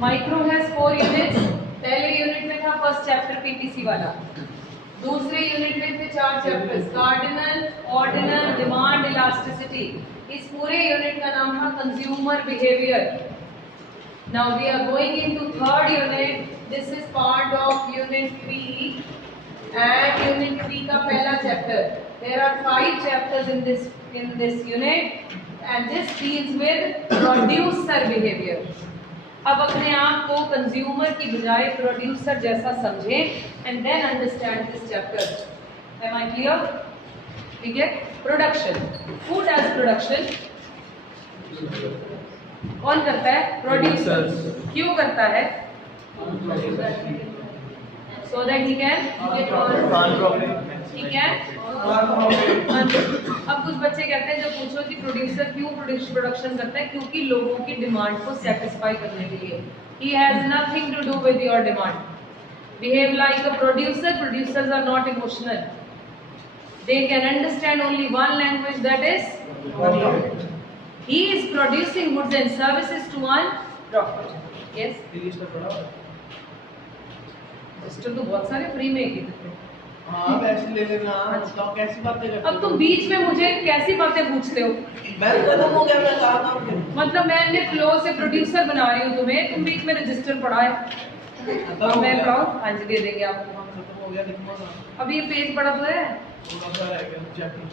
Micro has 4 units. पहले unit में था फर्स्ट चैप्टर पीपीसी वाला, दूसरे यूनिट में थे 4 chapters, cardinal, ordinal, demand, elasticity. इस पूरे यूनिट का नाम था consumer behaviour. Now we are going into third unit. This is part of unit 3 and unit 3 का पहला चैप्टर। There are 5 chapters in this unit and this deals with producer behavior। अब अपने आप को कंज्यूमर की बजाय प्रोड्यूसर जैसा समझें and then understand this chapter. Am I clear? ठीक है। Production, who does production? कौन करता है? प्रोड्यूसर। क्यों करता है? so that he can अब कुछ बच्चे कहते हैं जब पूछो कि प्रोड्यूसर क्यों प्रोडक्शन करता है, क्योंकि लोगों की डिमांड को सेटिस्फाई करने के लिए। he has nothing to do with your demand। behave like a producer। producers are not emotional, they can understand only one language, that is money। he is producing goods and services to earn profit। yes, register तो बहुत सारे free में ही थे। हाँ वैसे ले लेना। अच्छा कैसी बातें करते हो? अब तुम बीच में मुझे कैसी बातें पूछते हो? मैं खत्म हो गया, मैं कहा था मतलब मैंने फ्लो से प्रोड्यूसर बना रही हूँ तुम्हें, तुम बीच में रजिस्टर पढ़ा है। अब मैं पढ़ाऊँ? हाँ जी दे देंगे आपको। खत्म हो गया, लिखो ना। अब ये पेज पढ़ा तो है, थोड़ा सा रह गया चैप्टर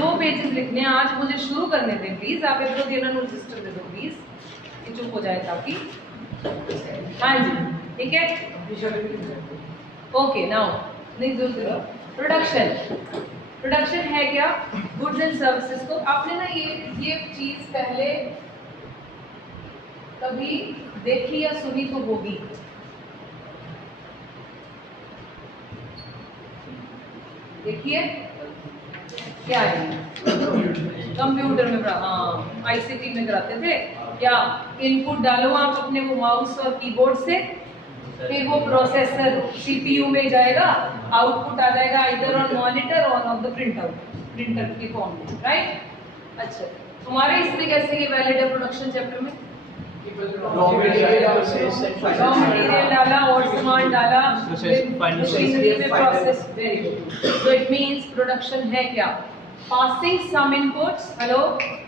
2 पेजेस लिखने हैं आज, मुझे शुरू करने दें प्लीज। आप एक दो दिन रजिस्टर दे दो प्लीज, ये चुप हो जाए ताकि। हाँ जी ठीक है। Okay now production. प्रोडक्शन है क्या? गुड्स एंड सर्विसेज को आपने ना ये चीज पहले कभी देखी या सुनी तो होगी। देखिए क्या है, कंप्यूटर में हाँ आईसीटी में कराते थे क्या? इनपुट डालो आप अपने वो माउस और कीबोर्ड से, फिर वो प्रोसेसर सीपीयू में जाएगा, आउटपुट आ जाएगा इधर ऑन मॉनिटर और ऑन द प्रिंटर के फॉर्म में, राइट? अच्छा हमारे इस तरीके से ये वैलिड है प्रोडक्शन चैप्टर में। रॉ मटेरियल डाला और सामान डाला, मशीनरी में process. Very good. So it means production है क्या? Passing some inputs, hello,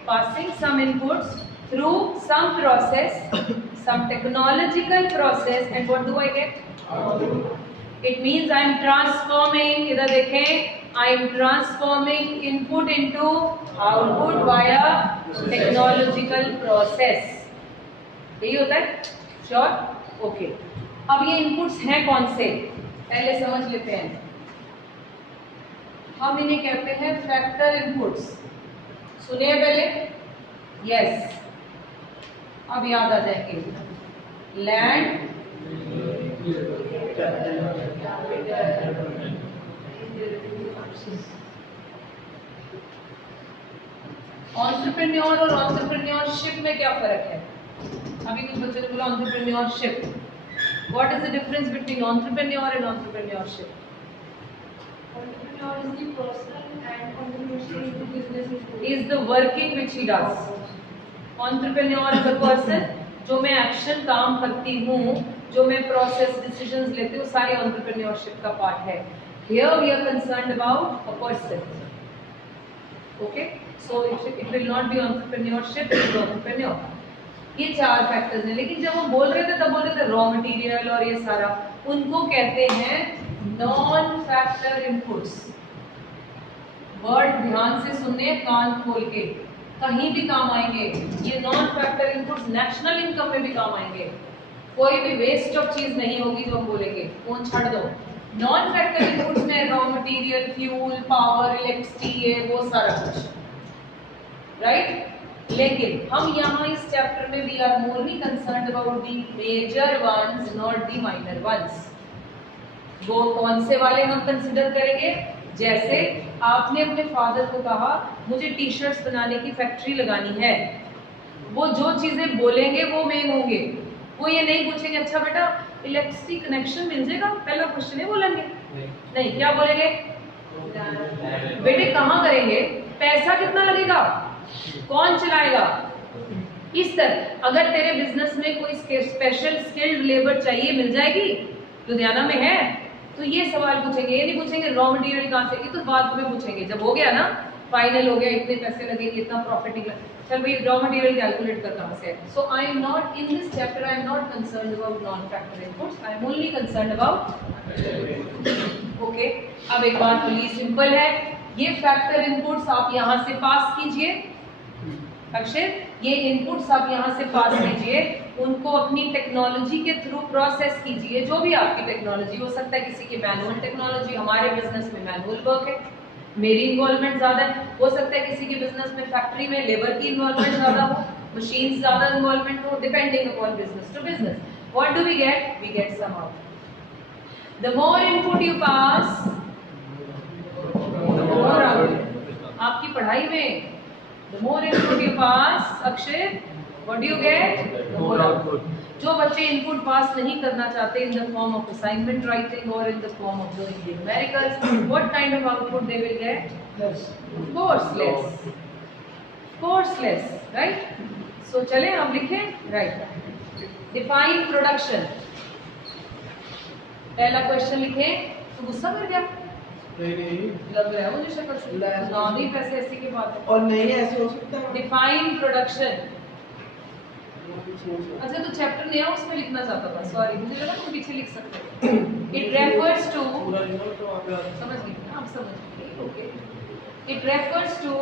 passing some inputs through some process, some technological process, and what do I get? It means I am transforming, इधर देखें, I am transforming input into output via technological process। यही होता है? Sure? Okay. अब ये inputs हैं कौन से, पहले समझ लेते हैं। हम इन्हें कहते हैं फैक्टर इनपुट्स। सुनिए पहले, यस अब याद आ जाएंगे। लैंड, एंटरप्रेन्योर और एंटरप्रेन्योरशिप में क्या फर्क है? अभी कुछ बच्चों ने बोला entrepreneurship. What is the difference between entrepreneur and entrepreneurship? Entrepreneur is the person and entrepreneurship is the business is the working which he does। Entrepreneur is a person, जो मैं एक्शन काम करती हूँ, जो मैं प्रोसेस डिसीजंस लेती हूँ, सारी एंटरप्रेन्योरशिप का पार्ट है। Here we are concerned about a person. Okay, so it will not be entrepreneurship, it is entrepreneur. ये 4 फैक्टर्स हैं। लेकिन जब हम बोल रहे थे तब बोल रहे थे रॉ मटेरियल और ये सारा, उनको कहते हैं नॉन फैक्टर इनपुट्स। वर्ड ध्यान से सुनने, कान खोल के, कहीं भी काम आएंगे ये non factor inputs. National income में भी काम आएंगे, कोई भी वेस्ट ऑफ चीज नहीं होगी जो हम बोलेंगे। फोन छाड़ दो। नॉन फैक्टर इनपुट्स में raw material, fuel, power, electricity, ये वो सारा कुछ, राइट? लेकिन हम यहाँ इस चैप्टर में we are morally concerned about the major ones, not the minor ones. वो कौन से वाले हम कंसिडर करेंगे? जैसे आपने अपने फादर को कहा मुझे टी शर्ट्स बनाने की फैक्ट्री लगानी है, वो जो चीजें बोलेंगे वो मेन होंगे। वो ये नहीं पूछेंगे अच्छा बेटा इलेक्ट्रिसिटी कनेक्शन मिल जाएगा, पहला क्वेश्चन है बोलेंगे नहीं, क्या बोलेंगे? बेटे कहाँ करेंगे, पैसा कितना लगेगा, कौन चलाएगा, इस तरह अगर तेरे बिजनेस में कोई स्पेशल स्किल्ड लेबर चाहिए, मिल जाएगी, लुधियाना में है, तो ये सवाल पूछेंगे। ये नहीं पूछेंगे रॉ मटेरियल कहाँ से, ये तो बाद में पूछेंगे जब हो गया ना, फाइनल हो गया, इतने पैसे लगेंगे, इतना प्रॉफिट निकला, चल भाई रॉ मटेरियल कैलकुलेट कर कहाँ से है। So I am not in this chapter, I am not concerned about non factor inputs, I am only concerned about okay. अब एक बात बड़ी सिंपल है, ये फैक्टर इनपुट्स आप यहाँ से पास कीजिए अक्षय, ये इनपुट्स आप यहाँ से पास कीजिए, उनको अपनी टेक्नोलॉजी के थ्रू प्रोसेस कीजिए, जो भी आपकी टेक्नोलॉजी हो सकता है, किसी की मैनुअल टेक्नोलॉजी, हमारे बिजनेस में मैनुअल वर्क है, मेरी इन्वॉल्वमेंट ज्यादा है, हो सकता है किसी के बिजनेस में फैक्ट्री में लेबर की इन्वॉल्वमेंट ज्यादा हो, मशीन ज्यादा इन्वॉल्वमेंट हो, depending upon business to business. What do we get some out. The more input you pass the more output. आपकी पढ़ाई में the more input you pass, Akshay, what do you get? The more output. जो बच्चे input पास नहीं करना चाहते in the form of assignment writing or in the form of doing the numericals, what kind of output they will get? Less. Of course less. Of course less, right? So चलें हम लिखें, right? Define production. पहला question लिखें, तो गुस्सा कर गया? नहीं लग रहा है मुझे शक्ल से, ना नहीं पैसे ऐसे की बात है। और नहीं ऐसे हो सकता है। Define production. अच्छा तो चैप्टर नया उसमें लिखना चाहता था, सॉरी मुझे लगा तुम पीछे लिख सकते हो। इट रेफर्स टू, समझ गई आप समझ गए, okay. It refers to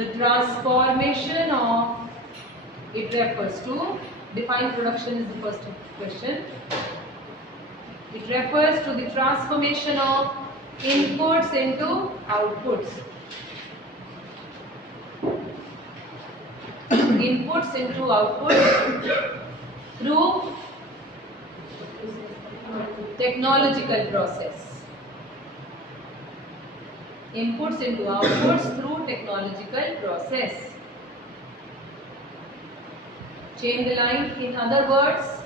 the transformation of, it refers to, define production is the first question. It refers to the transformation of inputs into outputs. Inputs into outputs through technological process. Inputs into outputs through technological process. Change the line. In other words,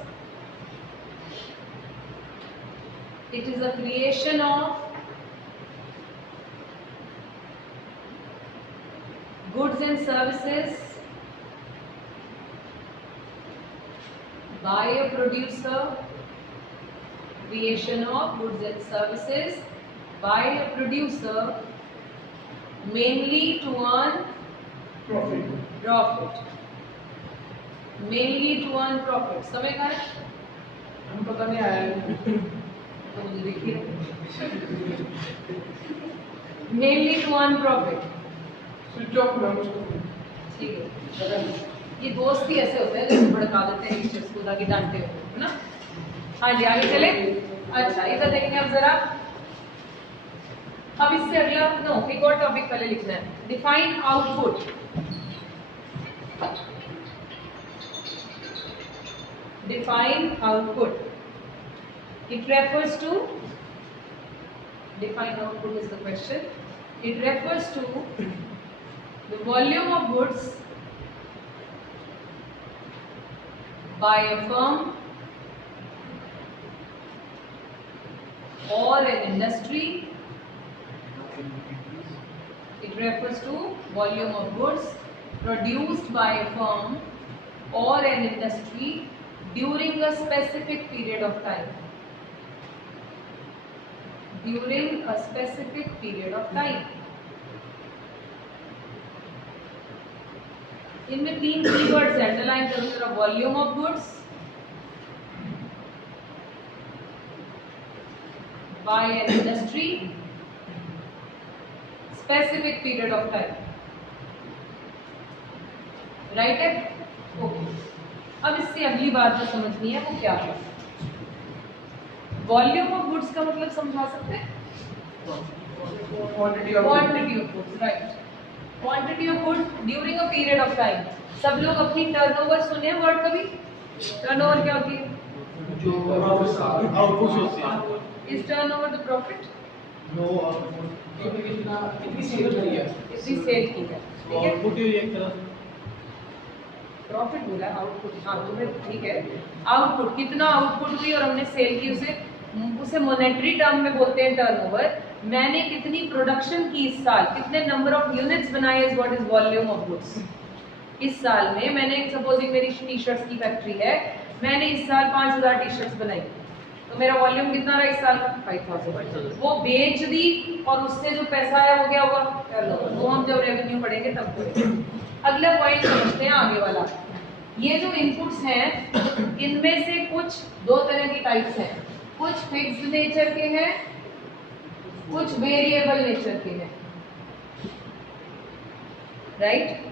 it is a creation of goods and services by a producer, creation of goods and services by a producer mainly to earn profit. Mainly to earn profit. समझ गए? हम पता नहीं आया तो मुझे देखिए, mainly to earn profit. Switch off ना उसको। ठीक है, ये दोस्त ही ऐसे होते हैं जो भड़का देते हैं टीचर्स को ताकि डांटते हो, है ना? हाँ जी आगे चले। अच्छा इधर देखेंगे अब जरा, अब इससे अगला नो एक और टॉपिक पहले लिखना है। Define output. Define output. It refers to, define output is the question. It refers to the volume of goods by a firm or an industry. It refers to volume of goods produced by a firm or an industry during a specific period of time. During a specific period of time. इनमें तीन keywords underline करो जरा। Volume of goods by an industry, specific period of time, right है? Okay. अब इससे अगली बात जो समझनी है वो क्या है? वॉल्यूम ऑफ गुड्स का मतलब समझा सकते हैं? Quantity of goods, right. Quantity of goods during a period of time. सब लोग अपनी टर्नओवर सुने हैं वर्ड कभी? टर्नओवर क्या होती है? जो आउटपुट होती है। Is turnover the profit? No output कितनी सेल की है, इतनी सेल की है, ठीक है? आउटपुट ही एक तरह से प्रॉफिट बोला, आउटपुट हाँ तुम्हें ठीक है। आउटपुट कितना आउटपुट हुई और हमने सेल की, उसे मॉनेटरी टर्म में बोलते हैं टर्नओवर। मैंने कितनी प्रोडक्शन की इस साल, कितने नंबर ऑफ यूनिट्स बनाए, is what is volume of goods. इस साल में मैंने सपोजिंग मेरी टी शर्ट्स की फैक्ट्री है, मैंने इस साल 5000 टी शर्ट्स बनाई, तो मेरा वॉल्यूम कितना रहा इस साल का 5000। वो बेच दी और उससे जो पैसा आया वो क्या होगा, वो हम जब रेवेन्यू पढ़ेंगे तब पढ़ेंगे। अगला पॉइंट समझते हैं आगे वाला। ये जो इनपुट्स हैं इनमें से कुछ दो तरह की टाइप्स हैं, कुछ फिक्स्ड नेचर के हैं, कुछ वेरिएबल नेचर के हैं, राइट।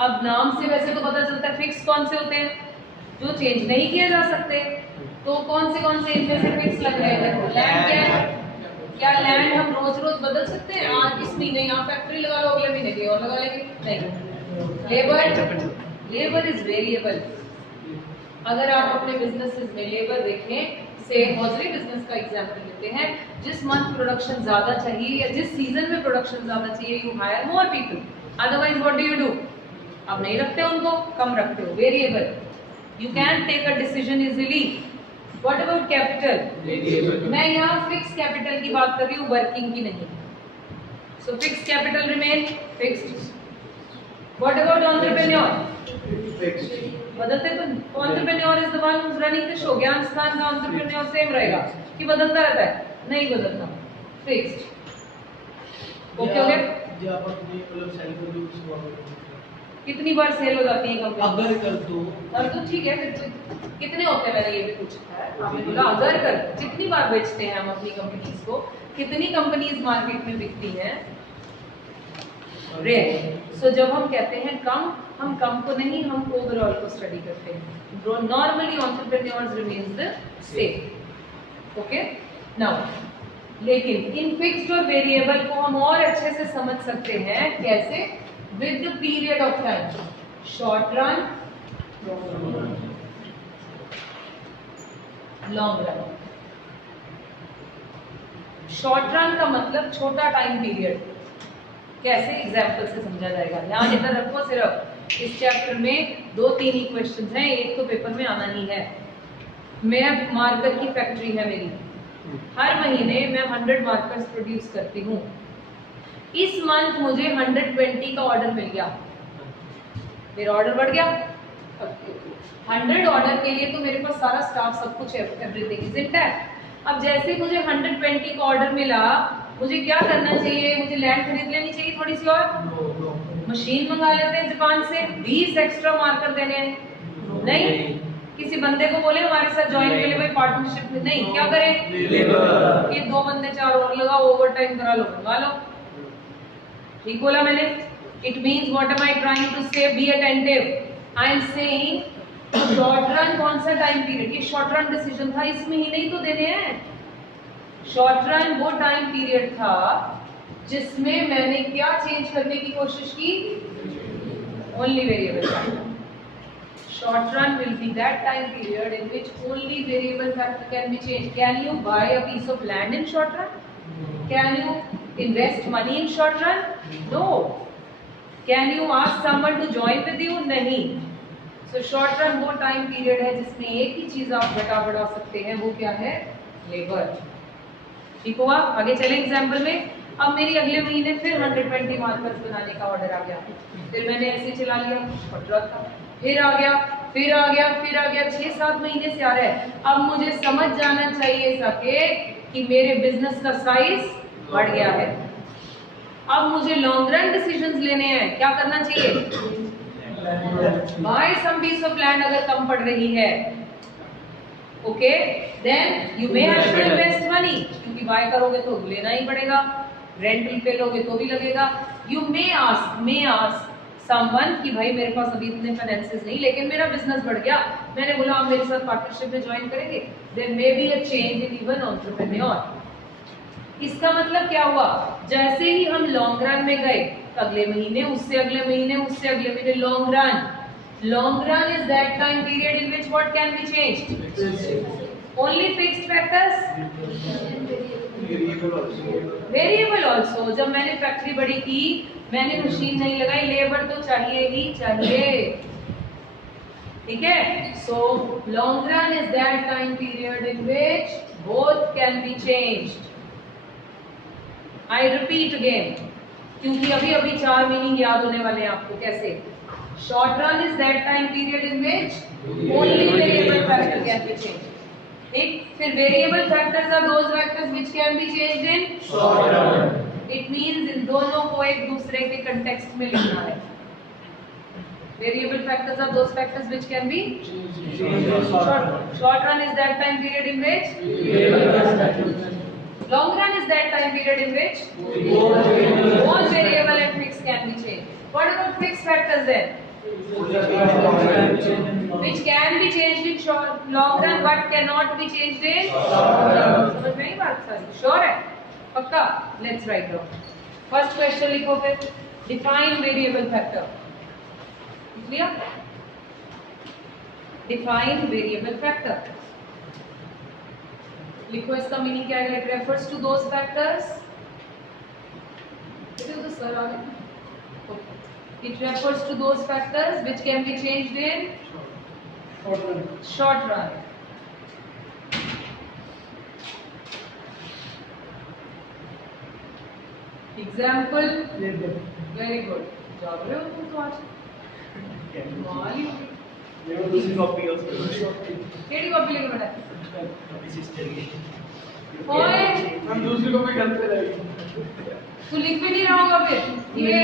अब नाम से वैसे तो पता चलता है फिक्स कौन से होते हैं, जो चेंज नहीं किए जा सकते। तो कौन से इनमें से फिक्स लग रहे हैं? लैंड क्या है? क्या लैंड हम रोज रोज बदल सकते हैं? आज इस महीने यहाँ फैक्ट्री लगा लो, अगले महीने की और लगा लेंगे? नहीं। Labour is variable. अगर आप अपने बिजनेसेस में लेबर देखें, से हॉजरी बिजनेस का एग्जांपल लेते हैं, जिस मंथ प्रोडक्शन ज्यादा चाहिए या जिस सीजन में प्रोडक्शन ज्यादा चाहिए, you hire more people, otherwise what do you do? आप नहीं रखते उनको, कम रखते हो। Variable, you can take a decision easily. What about capital? मैं यहाँ फिक्स कैपिटल की बात कर रही हूँ, वर्किंग की नहीं। So fix capital remain fixed. What about entrepreneur? बदलते तो entrepreneur is the one who is running the show. ज्ञान स्थान का एंटरप्रेन्योर सेम रहेगा कि बदलता रहता है? नहीं बदलता, फिक्स्ड। ओके हो गया? जो आप अपनी मतलब सेल कर दो उसको कितनी बार सेल हो जाती है कंपनी? अगर कर दो और तो ठीक है, फिर तो कितने होते हैं, मैंने ये भी पूछा है। आपने बोला अगर कर, कितनी बार बेचते हैं हम अपनी कंपनीज को, कितनी कंपनीज मार्केट में बिकती हैं? रेयर। सो जब हम कहते हैं कम, हम कम को नहीं, हम ओवरऑल को स्टडी करते हैं। Normally entrepreneurs remains the same. Okay now, लेकिन इन फिक्स्ड और वेरिएबल को हम और अच्छे से समझ सकते हैं। कैसे? With the period of time. Short run, long run. Short run का मतलब छोटा टाइम पीरियड। कैसे? एग्जाम्पल से समझा जाएगा। ध्यान इधर रखो, सिर्फ इस चैप्टर में 2-3 ही क्वेश्चंस हैं, एक तो पेपर में आना ही है। मैं मार्कर की फैक्ट्री है मेरी, हर महीने मैं 100 मार्कर्स प्रोड्यूस करती हूँ। इस मंथ मुझे 120 का ऑर्डर मिल गया, मेरा ऑर्डर बढ़ गया। 100 ऑर्डर के लिए तो मेरे पास सारा स्टाफ, सब कुछ, एवरीथिंग इज इंटैक्ट। अब जैसे मुझे 120 का ऑर्डर मिला, मुझे क्या करना चाहिए? मुझे लैंड खरीद लेनी चाहिए थोड़ी सी, और मशीन मंगा लेते हैं जापान से, 20 एक्स्ट्रा मार्कर देने हैं। नहीं, किसी बंदे को बोले हमारे साथ ज्वाइन के लिए, भाई पार्टनरशिप में। नहीं, क्या करें? ये 2 बंदे 4 और लगाओ, ओवर टाइम करा लो, मंगा लो। ठीक बोला मैंने? It means what am I trying to say? Be attentive. I am saying short run कौन सा टाइम पीरियड? ये शॉर्ट रन डिसीजन था, इस महीने ही तो देने हैं। शॉर्ट रन वो टाइम पीरियड था जिसमें मैंने क्या चेंज करने की कोशिश की? Only variable factor. Short run will be that time period in which only variable factor can be changed. Can you buy a piece of land in short run? Can you invest money in short run? No. Can you ask someone to join with you? नहीं. So short run वो time period है जिसमें एक ही चीज आप घटा बढ़ा सकते हैं, वो क्या है? लेबर। ठीक हुआ? आगे चले एग्जाम्पल में। अब मेरी अगले महीने फिर 120 मार्कर्स बनाने का ऑर्डर आ गया, फिर मैंने ऐसे चला लिया, पट रहा था, फिर आ गया, फिर आ गया, फिर आ गया, 6-7 महीने से आ रहा है। अब मुझे समझ जाना चाहिए साकेत कि मेरे बिजनेस का साइज बढ़ गया है। अब मुझे लॉन्ग रन डिसीजंस लेने हैं। क्या करना चाहिए? Buy some piece of land अगर कम पड़ रही है, okay, then you may have to invest money, क्योंकि बाय करोगे तो लेना ही पड़ेगा, रेंट पे लोगे तो भी लगेगा। यू मे आस्क समवन कि भाई मेरे पास अभी इतने फाइनेंसेस नहीं, लेकिन मेरा बिजनेस बढ़ गया, मैंने बोला आप मेरे साथ पार्टनरशिप में ज्वाइन करेंगे। There may be a change in even entrepreneur. इसका मतलब क्या हुआ? जैसे ही हम लॉन्ग रन में गए, अगले महीने, उससे अगले महीने, उससे अगले महीने, long run is that time period in which what can be changed? Only fixed factors, variable also. जब मैंने फैक्ट्री बड़ी की, मैंने मशीन नहीं लगाई, लेबर तो चाहिए ही चाहिए। ठीक है? So long run is that time period in which both can be changed. I repeat again, क्योंकि अभी 4 मीनिंग याद होने वाले हैं आपको। कैसे? Short run is that time period in which only variable factor can be changed. ठीक, फिर variable factors are those factors which can be changed in short run. It means इन दोनों को एक दूसरे के context में लिखना है. Variable factors are those factors which can be short run is that time period in which long run is that time period in which both variable and fixed can be changed. What about fixed factors then? Which can be changed in short long run but cannot be changed in short run. समझ में आई बात सारी? Sure है? पक्का? Let's write down. First question लिखो फिर. Define variable factor. Clear? Define variable factor. लिखो इसका मीनिंग क्या है? It refers to those factors. तो सर आ गए. It refers to those factors which can be changed in short run. Example. Very good. जाग रहे हो तुम तो आज? माली. दूसरी कॉपी है उसको केड़ी कॉपी लेके बैठा? अभी सिस्टर की ओए, हम दूसरी को भी करते रहेंगे। तू लिख भी नहीं रहा होगा फिर. ये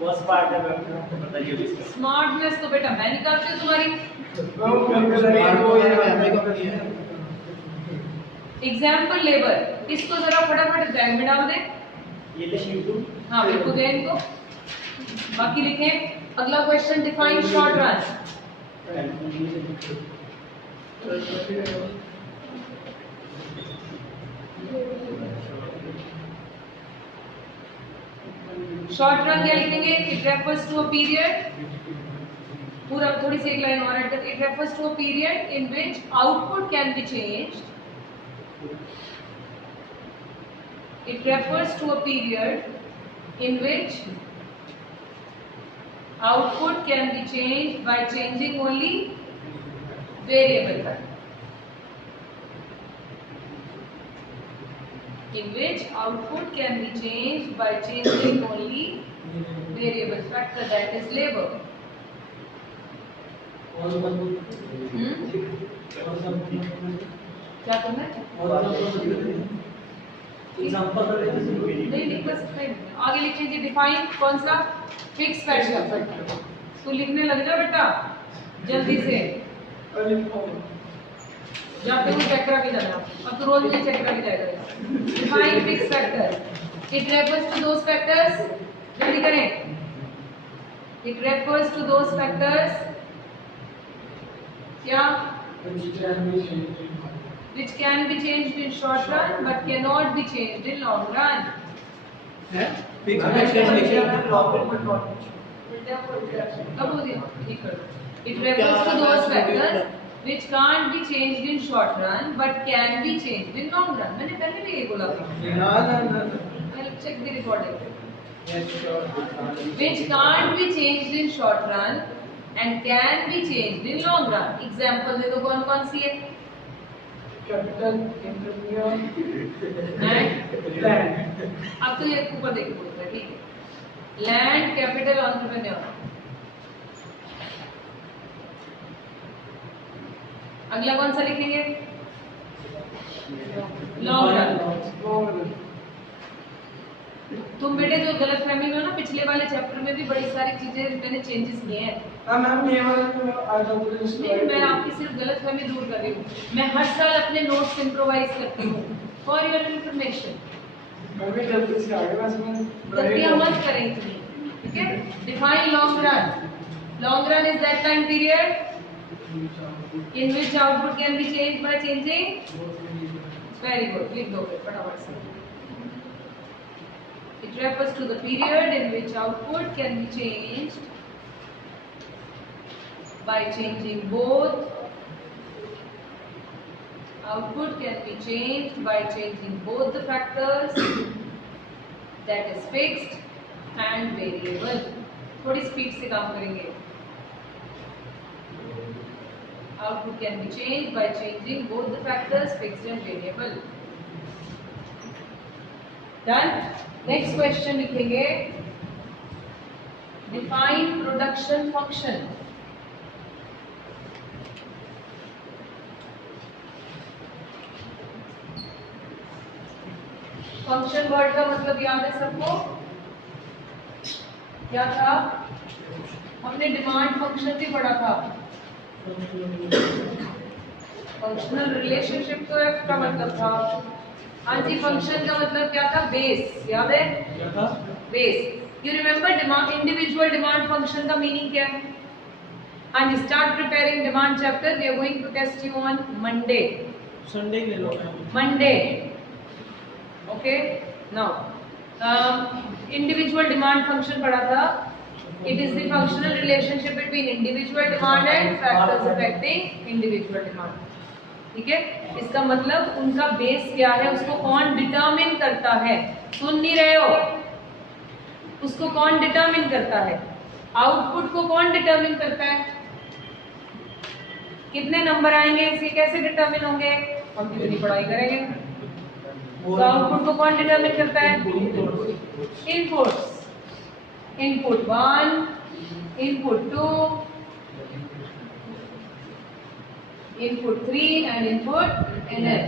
बस पार्ट है आपको पता ही होगा इसका स्मार्टनेस तो बेटा मैं निकालती हूँ तुम्हारी. वो करके रहेंगे वो ये हमें कॉपी है। Example labour. इसको जरा फटाफट ड्राइव में डाल दे. ये ले शीट टू हाँ बिल्कुल दे इनको. बाकी लिखें. अगला question. Define short run. Short run क्या लिखेंगे? It refers to a period. पूरा थोड़ी सी एक लाइन और ऐड करते. It refers to a period in which output can be changed. It refers to a period in which output can be changed by changing only variable factor. In which output can be changed by changing only variable factor, that is labor. क्या करना है? Example नहीं लिख सकते. आगे लिखेंगे. Define कौन सा? Fix factor. तू लिखने लग जा बेटा जल्दी से. जाते हुए चेक करा के जाना. अब तो रोज मुझे चेक करा के जाएगा. Define fix factor. It refers to those factors. जल्दी करें. It refers to those factors क्या? Which can be changed in short run but cannot be changed in long run. है? फिक्स फैक्टर्स लिखे हैं लॉन्ग रन नॉट। अब हो गया. ये कर दो. It refers to those factors which can't be changed in short run but can be changed in long run. मैंने पहले भी ये बोला था. ना I'll check the recording. Yes sure. Which can't be changed in short run and can be changed in long run. Example दे दो. कौन कौन सी है? Capital entrepreneur And land. अब तो ये ऊपर देख बोल रहा है. ठीक है. Land capital entrepreneur. अगला कौन सा लिखेंगे? Long run. तुम बेटे जो गलतफहमी में हो ना, पिछले वाले चैप्टर में भी बड़ी सारी चीजें मैंने चेंजेस किए हैं. हां मैम ये वाला तो आज हम लोग नहीं, मैं आपकी सिर्फ गलतफहमी दूर कर रही हूँ. मैं हर साल अपने नोट्स इम्प्रोवाइज करती हूँ फॉर योर इन्फॉर्मेशन. मैं भी जल्दी से आगे बस मैं गलतियाँ मत करें इतनी. ठीक है. Define long run. Long run is that time period in which output can be changed by changing. Very good. लिख दो फिर फटाफट से. It refers to the period in which output can be changed by changing both. Output can be changed by changing both the factors, that is fixed and variable. थोड़ी speed से काम करेंगे. Output can be changed by changing both the factors, fixed and variable. Done. Next question लिखेंगे. Define production function. Function word का मतलब याद है सबको? क्या था? हमने डिमांड फंक्शन भी पढ़ा था। फंक्शनल रिलेशनशिप तो एफ का मतलब था। हाँ जी, फंक्शन का मतलब क्या था? बेस। याद है? क्या था? Base. You remember demand, individual demand function का मीनिंग क्या है? हाँ जी, start preparing demand chapter. We are going to test you on Monday. Sunday ले लो। Monday. Okay, now individual demand function पढ़ा था। It is the functional relationship between individual demand and factors affecting individual demand. ठीक है, इसका मतलब उनका base क्या है, उसको कौन डिटरमिन करता है। सुन नहीं रहे हो? उसको कौन डिटरमिन करता है? आउटपुट को कौन डिटरमिन करता है? कितने नंबर आएंगे इसके कैसे डिटरमिन होंगे? हम कितनी पढ़ाई करेंगे? तो आउटपुट को कौन डिटरमिन करता है? Inputs. Input 1, input 2, input 3 and input NF।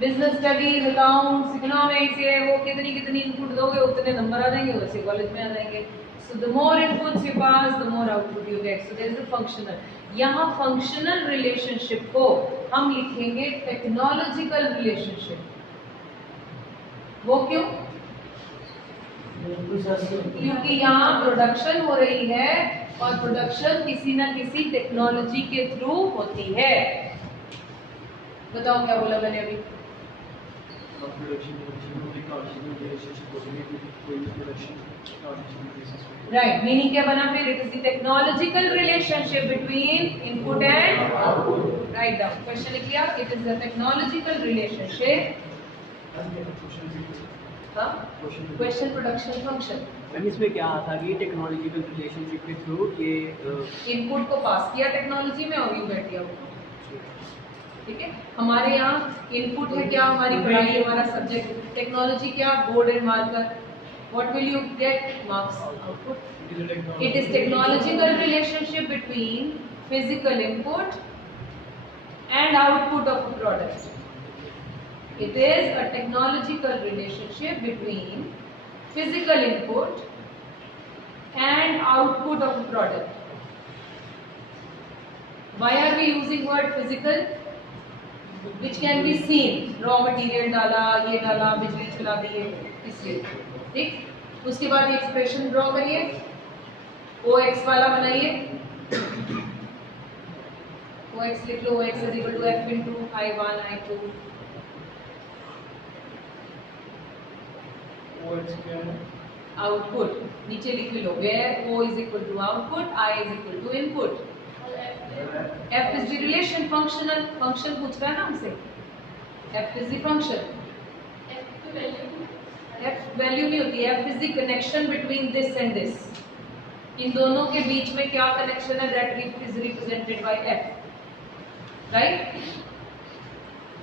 Business studies, accounts, economics, ये वो कितनी कितनी इनपुट दोगे उतने नंबर आ जाएंगे, वैसे कॉलेज में आ जाएंगे। So the more inputs you pass the more output you get. So there is a functional. यहाँ फंक्शनल रिलेशनशिप को हम लिखेंगे टेक्नोलॉजिकल रिलेशनशिप। वो क्यों? क्योंकि यहाँ प्रोडक्शन हो रही है और प्रोडक्शन किसी ना किसी टेक्नोलॉजी के थ्रू होती है। बताओ क्या बोला मैंने अभी? राइट, मीनिंग क्या बना फिर? It is the technological relationship between input and output. Write down, question लिख लिया। It is the technological relationship. Question production function. Ma'am इसमें क्या था कि टेक्नोलॉजिकल रिलेशनशिप के थ्रू ये इनपुट को पास किया टेक्नोलॉजी में और यू बैठ गया। ठीक है, हमारे यहाँ इनपुट है क्या? हमारी पढ़ाई, हमारा सब्जेक्ट। टेक्नोलॉजी क्या? Board and marker. What will you get? Marks. Output. It is technological relationship between physical input and output of a product. It is a technological relationship between physical input and output of a product. Why are we using word physical? Which can be seen. Raw material डाला, ये डाला, बिजली चला दी है, इसलिए। ठीक, उसके बाद एक्सप्रेशन ड्रॉ करिए, OX वाला बनाइए। OX लिख लो, OX is equal to F into I1 I2। OX क्या है? आउटपुट नीचे लिख लो, where O is equal to output, I is equal to input. F is the relation, functional function पूछ रहा है ना हमसे। F is the function. F value नहीं होती है, F is the connection between this and this. इन दोनों के बीच में क्या कनेक्शन है? That is represented by F। Right,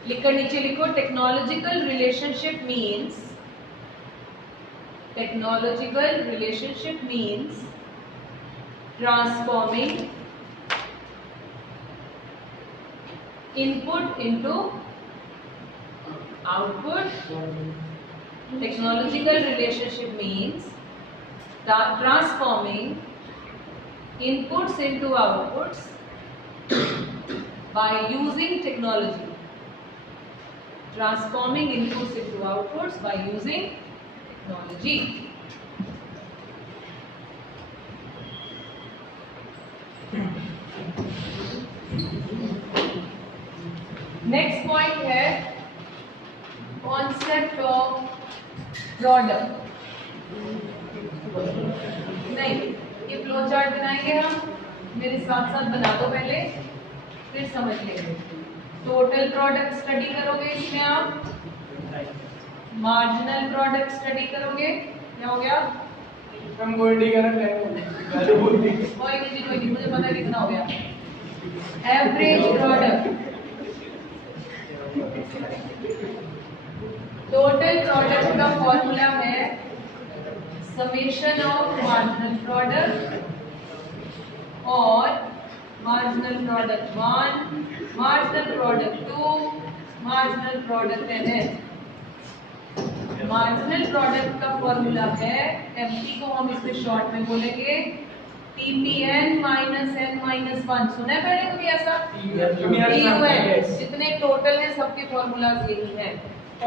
लिखकर नीचे लिखो, technological relationship means, technological relationship means transforming input into output. Technological relationship means transforming inputs into outputs by using technology. Transforming inputs into outputs by using technology. Next point है concept of product. नहीं, ये flow chart बनाएंगे हम, मेरे साथ साथ बना दो पहले, फिर समझ लेंगे। टोटल प्रोडक्ट स्टडी करोगे इसमें आप, मार्जिनल प्रोडक्ट स्टडी करोगे। क्या हो गया? हम गोल्डी का रख कोई नहीं, मुझे पता है कितना हो गया। एवरेज प्रोडक्ट, टोटल प्रोडक्ट का फॉर्मूला है summation of marginal product और marginal product 1, marginal product 2, marginal product n। Marginal product का फॉर्मूला है, एमपी को हम इसमें शॉर्ट में बोलेंगे टीपीएन माइनस एन माइनस 1। सुना है पहले कभी ऐसा? टीयूएन। जितने टोटल है सबके फॉर्मूलाज यही हैं।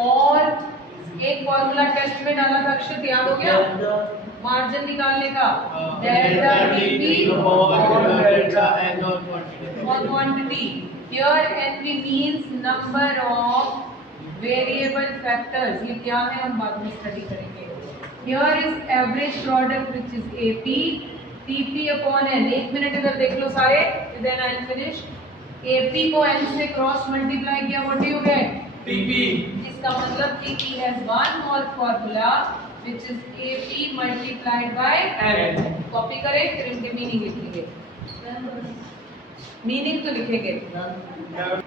और एक फॉर्मूला टेस्ट में डाला था, अक्षत याद हो गया? मार्जिन निकालने का डेल्टा टीपी और डेल्टा एन और quantity. Here NP means number of variable factors. ये क्या है हम बाद में स्टडी करेंगे। Here is average product which is AP TP upon N. एक मिनट अगर देख लो सारे, then I am finish. AP को एन से क्रॉस मल्टीप्लाई किया, what do you get? TP. इसका मतलब TP has one more formula which is AP multiplied bye N. Copy करें फिर इनके मीनिंग लिखेंगे। मीनिंग तो लिखेंगे।